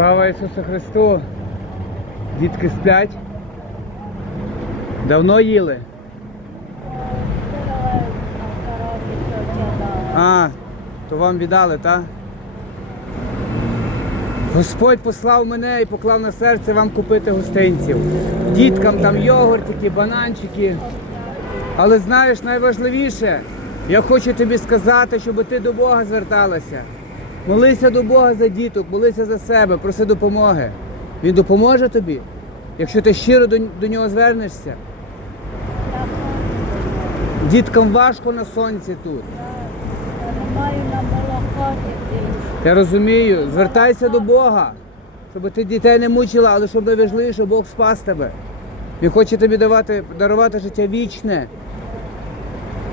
Слава Ісусу Христу! Дітки сплять. Давно їли? А, то вам віддали, так? Господь послав мене і поклав на серце вам купити гостинців. Діткам там йогуртики, бананчики. Але знаєш, найважливіше, я хочу тобі сказати, щоб ти до Бога зверталася. Молися до Бога за діток, молися за себе, проси допомоги. Він допоможе тобі, якщо ти щиро до, до нього звернешся. Діткам важко на сонці тут. Я розумію, звертайся до Бога, щоб ти дітей не мучила, але щоб найважливіше, Бог спас тебе. Він хоче тобі давати, дарувати життя вічне.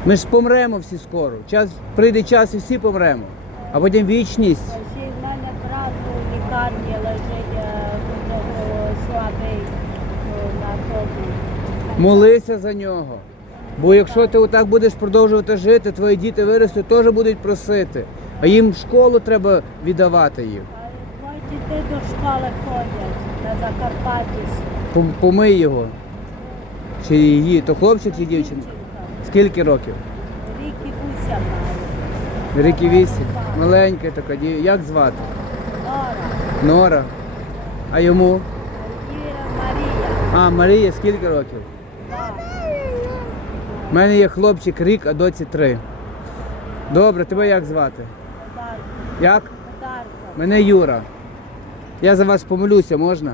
Ми ж помремо всі скоро. Час, прийде час і всі помремо. А потім вічність. Ще в мене брат у лікарні лежить е, у нього слабий е, на тому. Молися за нього. Бо якщо ти отак будеш продовжувати жити, твої діти виростуть, теж будуть просити. А їм в школу треба віддавати. А Мої діти до школи ходять на Закарпатті. Пом- Помий його. Чи її, то хлопчик чи дівчинка? Скільки років? Рік і має. Ріки вісім. Маленька така. дів- Як звати? Нора. Нора. А йому? Марія. А, Марія, скільки років? У мене є хлопчик рік, а доці три. Добре, тебе як звати? Дарка. Як? Дарка. Мене Юра. Я за вас помолюся, можна?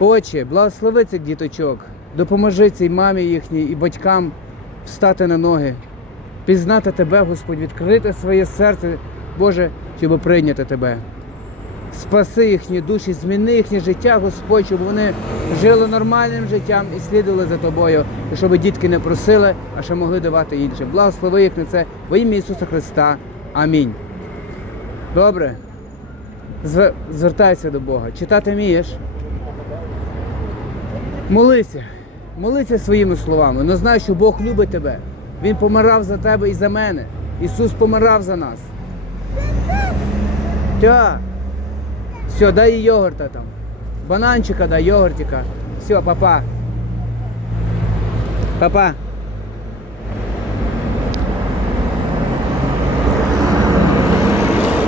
Отче, благослови цих діточок. Допоможи цій мамі їхній і батькам встати на ноги, пізнати тебе, Господь, відкрити своє серце, Боже, щоб прийняти тебе. Спаси їхні душі, зміни їхнє життя, Господь, щоб вони жили нормальним життям і слідували за тобою, і щоб дітки не просили, а ще могли давати інше. Благослови їх на це во ім'я Ісуса Христа. Амінь. Добре. Звертайся до Бога. Читати вмієш? Молися. Молися своїми словами. Но знай, що Бог любить тебе. Він помирав за тебе і за мене. Ісус помирав за нас. Тя. Все, дай їй йогурта там. Бананчика дай, йогуртика. Все, папа. Папа.